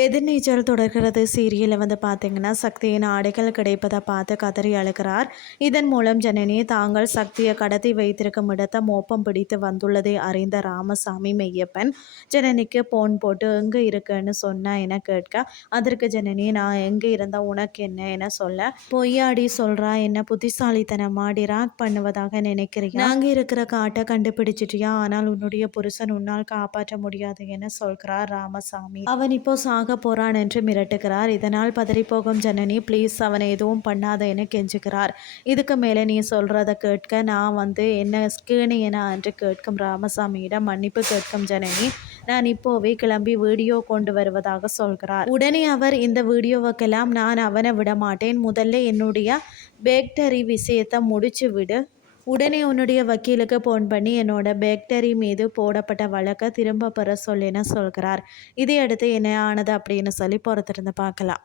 எதிர்நீச்சல் தொடர்கிறது. சீரியலில் வந்து பார்த்தீங்கன்னா சக்தியின் ஆடைகள் கிடைப்பதை பார்த்து கதறி அழுகிறார். இதன் மூலம் ஜனனி தாங்கள் சக்தியை கடத்தி வைத்திருக்கும் இடத்தை மோப்பம் பிடித்து வந்துள்ளதை அறிந்த ராமசாமி மெய்யப்பன் ஜனனிக்கு போன் போட்டு எங்கே இருக்குன்னு சொன்னா என கேட்க அதற்கு ஜனனி நான் எங்கே இருந்தால் உனக்கு என்ன என சொல்ல பொய்யாடி சொல்றா என்ன புத்திசாலித்தனமா டிராக் பண்ணுவதாக நினைக்கிறீங்க நாங்கள் இருக்கிற காட்டை கண்டுபிடிச்சிட்டியா? ஆனால் உன்னுடைய புருஷன் உன்னால் காப்பாற்ற முடியாது என சொல்கிறார் ராமசாமி. அவன் இப்போ சாக போறான் என்று மிரட்டுகிறார். இதனால் பதறிப்போகும் ஜனனி ப்ளீஸ் அவனை எதுவும் பண்ணாத என கெஞ்சுகிறார். இதுக்கு மேலே நீ சொல்றத கேட்க நான் வந்து என்ன கேணியனா? என்று கேட்கும் ராமசாமியிடம் மன்னிப்பு கேட்கும் ஜனனி நான் இப்போவே கிளம்பி வீடியோ கொண்டு வருவதாக சொல்கிறார். உடனே அவர் இந்த வீடியோவுக்கெல்லாம் நான் அவனை விட மாட்டேன் முதல்ல என்னுடைய பேக்டரி விஷயத்தை முடிச்சு விடு உடனே உன்னுடைய வக்கீலுக்கு ஃபோன் பண்ணி என்னோட பேக்டரி மீது போடப்பட்ட வழக்கை திரும்ப பெற சொல்லின்னு சொல்கிறார். இதையடுத்து என்ன ஆனது அப்படின்னு சொல்லி பொறுத்திருந்து பார்க்கலாம்.